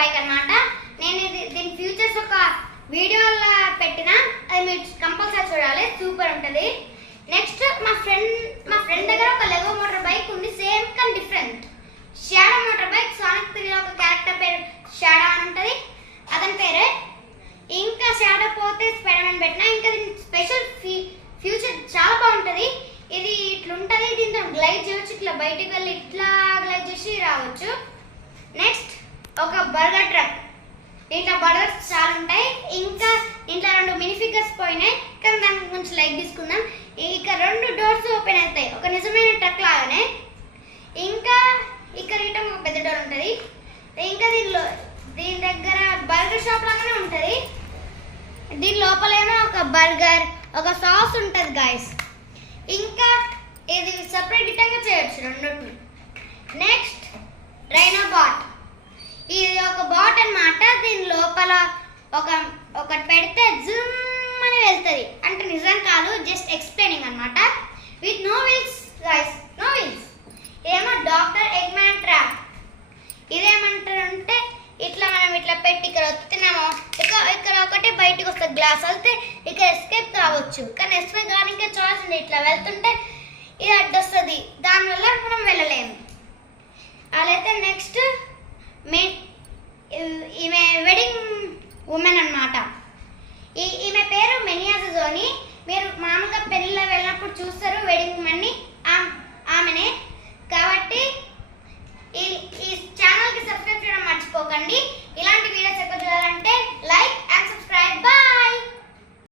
Bike అన్నమాట. నేను దీని ఫ్యూచర్స్ ఒక వీడియోలో పెట్టిన, అది మీరు కంపల్సరీ చూడాలి, సూపర్ ఉంటుంది. నెక్స్ట్ మా ఫ్రెండ్ దగ్గర ఒక లెగో మోటార్ బైక్ ఉంది, సేమ్ కానీ different. Shadow motor bike. Sonic 3లో ఒక క్యారెక్టర్ పేరు షాడో అని ఉంటుంది, అతని పేరే. ఇంకా షాడో పోతే స్పైడర్ మ్యాన్ పెట్టిన. ఇంకా దీని స్పెషల్ ఫ్యూచర్ చాలా బాగుంటుంది. ఇది ఇట్లా ఉంటుంది, దీంతో గ్లైడ్ చేయొచ్చు, ఇట్లా బయటికి వెళ్ళి ఇట్లా గ్లైడ్ చేసి రావచ్చు. నెక్స్ట్ ఒక బర్గర్ ట్రక్. దీంట్లో బర్గర్స్ చాలా ఉంటాయి. ఇంకా ఇంట్లో 2 మినీ ఫిగర్స్ పోయినాయి, కానీ దాని గురించి లైక్ తీసుకుందాం. ఇక 2 డోర్స్ ఓపెన్ అవుతాయి, ఒక నిజమైన ట్రక్ లాగానే. ఇంకా ఇక్కడ ఇటం ఒక పెద్ద డోర్ ఉంటుంది. ఇంకా దీని దగ్గర బర్గర్ షాప్ లాగానే ఉంటుంది. దీని లోపలేమో ఒక బర్గర్, ఒక సాస్ ఉంటుంది గాయస్. ఇంకా ఇది సపరేట్ ఇటంగా చేయొచ్చు రెండింటిని. Next rhino bot. ఇది ఒక బాట్ అన్నమాట. దీని లోపల ఒకటి పెడితే జూమ్ అని వెళ్తుంది, అంటే నిజం కాదు, జస్ట్ ఎక్స్ప్లెయినింగ్ అన్నమాట. With no wheels guys, no wheels. ఇదేమో డాక్టర్ ఎగ్మ్యాన్ ట్రాప్. ఇదేమంటారు అంటే ఇట్లా మనం ఇట్లా పెట్టి ఇక్కడ వస్తున్నామో ఇక్కడ ఒకటి బయటకు వస్తుంది, గ్లాస్ వెళ్తే ఇక్కడ ఎస్కేప్ కావచ్చు, కానీ ఎస్కేప్ కానీ ఇంకా చాయిస్ ఉంది. ఇట్లా వెళ్తుంటే ఇది అడ్డొస్తుంది, దానివల్ల మనం వెళ్ళలేము. అలాగే నెక్స్ట్ ఈమె వెడ్డింగ్ ఉమెన్ అన్నమాట. ఈమె పేరు మెనియాజోని. మీరు మామూలుగా పెళ్ళిలో వెళ్ళినప్పుడు చూస్తారు వెడ్డింగ్ ఉమెన్ని.